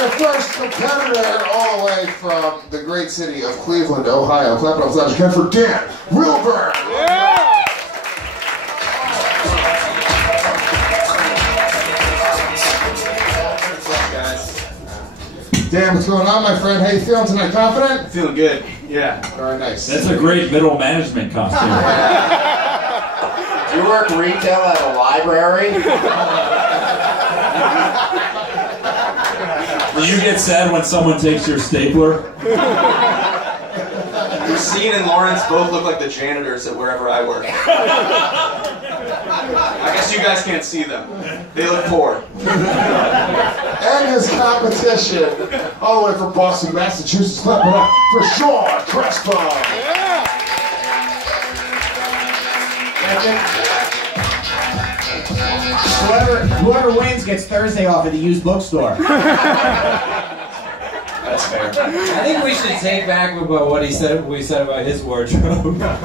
Your first competitor all the way from the great city of Cleveland, Ohio. Clap it up loud as you can for Dan Wilbur. Yeah! Dan, what's going on, my friend? How you feeling tonight? Confident? Feeling good. Yeah. Very nice. That's a great middle management costume. Do you work retail at a library? Do you get sad when someone takes your stapler? Recine and Lawrence both look like the janitors at wherever I work. I guess you guys can't see them. They look poor. And his competition, all the way from Boston, Massachusetts, clap it up for Sean Crespo. Yeah. Whoever wins gets Thursday off at the used bookstore. That's fair. I think we should take back about what he said. We said about his wardrobe. Now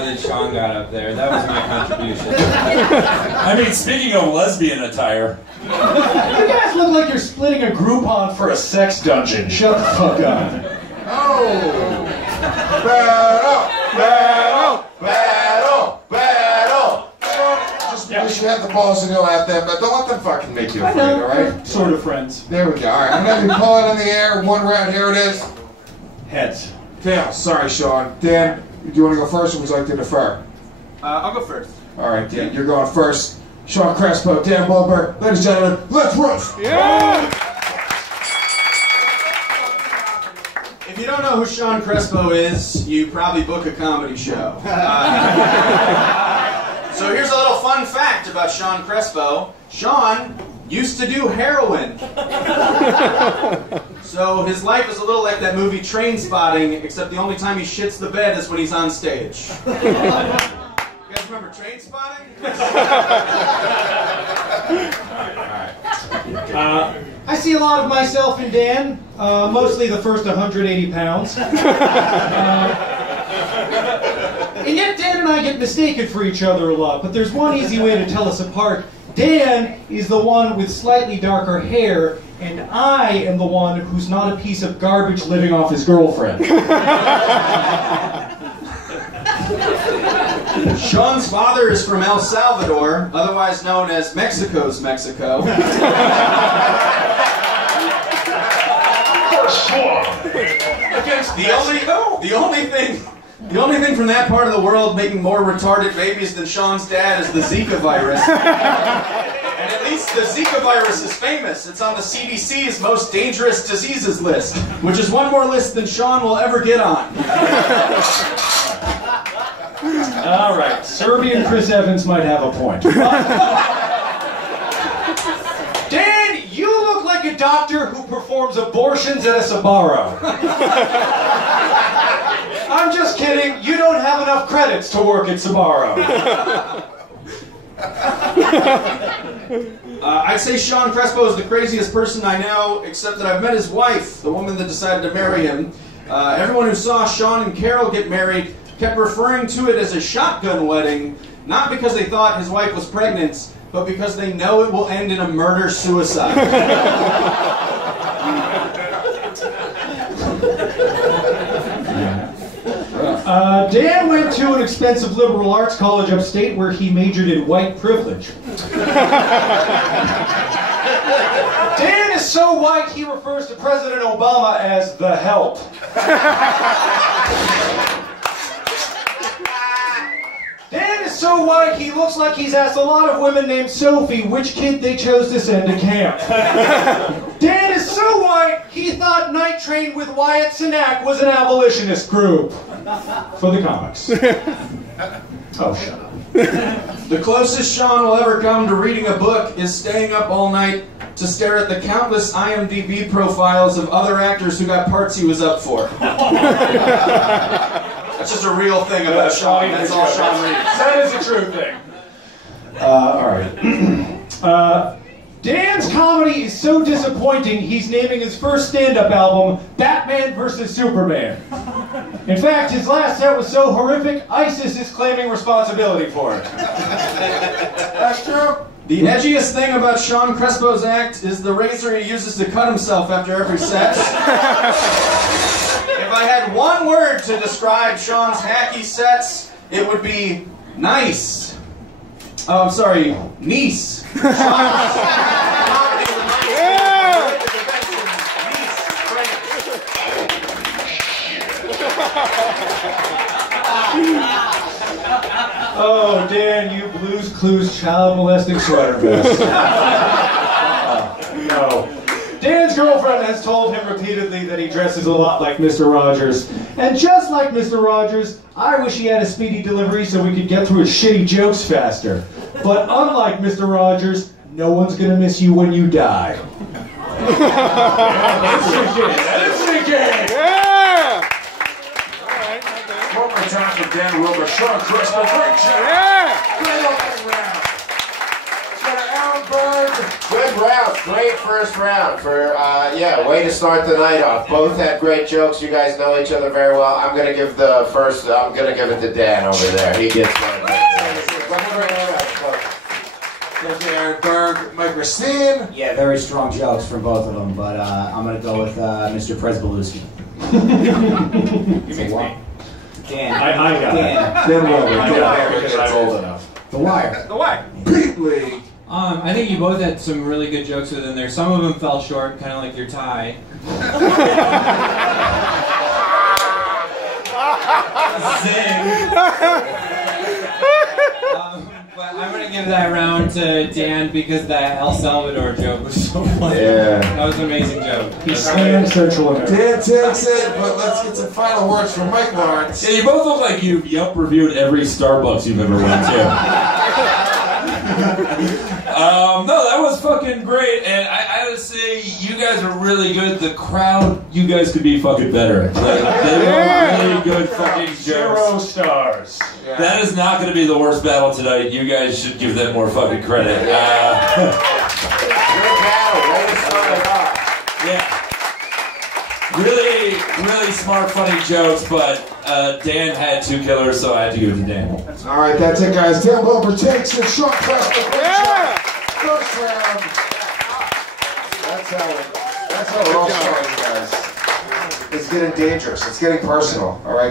that Sean got up there, that was my contribution. I mean, speaking of lesbian attire, you guys look like you're splitting a Groupon for a sex dungeon. Shut the fuck up. Oh! Battle! Battle! Battle! Battle! Just because you have the balls and you'll have them, but don't let them fucking make you afraid, alright? Sort of friends. There we go. Alright, I'm gonna call it in the air. One round, here it is. Heads. Tails. Sorry, Sean. Dan, do you want to go first or would you like to defer? I'll go first. Alright, Dan, you're going first. Sean Crespo, Dan Wilbur, ladies and gentlemen, let's roast! Yeah! If you don't know who Sean Crespo is, you probably book a comedy show. So here's a little fun fact about Sean Crespo. Sean used to do heroin. So his life is a little like that movie Trainspotting, except the only time he shits the bed is when he's on stage. You guys remember Trainspotting? I see a lot of myself in Dan, mostly the first 180 pounds. And yet Dan and I get mistaken for each other a lot, but there's one easy way to tell us apart. Dan is the one with slightly darker hair, and I am the one who's not a piece of garbage living off his girlfriend. Sean's father is from El Salvador, otherwise known as Mexico's Mexico. The only thing from that part of the world making more retarded babies than Sean's dad is the Zika virus. And at least the Zika virus is famous. It's on the CDC's most dangerous diseases list, which is one more list than Sean will ever get on. All right, Serbian Chris Evans might have a point. Dan, you look like a doctor who performs abortions at a Sbarro. I'm just kidding. You don't have enough credits to work at Sbarro. I'd say Sean Crespo is the craziest person I know, except that I've met his wife, the woman that decided to marry him. Everyone who saw Sean and Carol get married kept referring to it as a shotgun wedding, not because they thought his wife was pregnant, but because they know it will end in a murder-suicide. Dan went to an expensive liberal arts college upstate where he majored in white privilege. Dan is so white he refers to President Obama as the help. Dan is so white he looks like he's asked a lot of women named Sophie which kid they chose to send to camp. Dan is so white he thought Night Train with Wyatt Cenac was an abolitionist group. For the comics. Oh, shut up. The closest Sean will ever come to reading a book is staying up all night to stare at the countless IMDb profiles of other actors who got parts he was up for. That's just a real thing about Sean. That's all Sean reads. That is a true thing. All right. Dan's comedy is so disappointing, he's naming his first stand-up album Batman vs. Superman. In fact, his last set was so horrific, ISIS is claiming responsibility for it. That's true. The edgiest thing about Sean Crespo's act is the razor he uses to cut himself after every set. If I had one word to describe Sean's hacky sets, it would be nice. Oh, I'm sorry, niece. Sean's comedy reminds me of the convention, Nice, France. Oh, Dan, you Blue's Clues child molesting sweater vest. No. Dan's girlfriend has told him repeatedly that he dresses a lot like Mr. Rogers. And just like Mr. Rogers, I wish he had a speedy delivery so we could get through his shitty jokes faster. But unlike Mr. Rogers, no one's gonna miss you when you die. Yeah! One more time for Dan Wilbur, Sean Crespo, great job. Yeah! Great opening round. Let's go to Aaron Berg. Good round, great first round for, yeah, way to start the night off. Both had great jokes, you guys know each other very well. I'm gonna give the first, I'm gonna give it to Dan over there. He gets one. Thank you, Aaron Berg. Mike Recine. Yeah, very strong jokes from both of them, but I'm gonna go with Mr. Presbeluski. You make me. Dan. I got Dan. it. Dan Wilbur. Because I'm old enough. The Wire. The why? Pete Lee. I think you both had some really good jokes within there. Some of them fell short, kind of like your tie. But I'm going to give that round to Dan because that El Salvador joke was so funny. Yeah. That was an amazing joke. He stands Central America. Dan takes it, but let's get some final words from Mike Lawrence. Yeah, you both look like you've Yelp reviewed every Starbucks you've ever went to. No, that was fucking great, and I would say you guys are really good. The crowd, you guys could be fucking better. Like, they were really good fucking jokes. 0 stars. Yeah. That is not going to be the worst battle tonight. You guys should give them more fucking credit. Good battle, way to start it off. Yeah. Really, really smart, funny jokes, but Dan had 2 killers, so I had to give it to Dan. All right, that's it, guys. Dan Wilbur takes it. Sean Crespo, great job. First round. That's how we're all starting, guys. It's getting dangerous. It's getting personal. All right.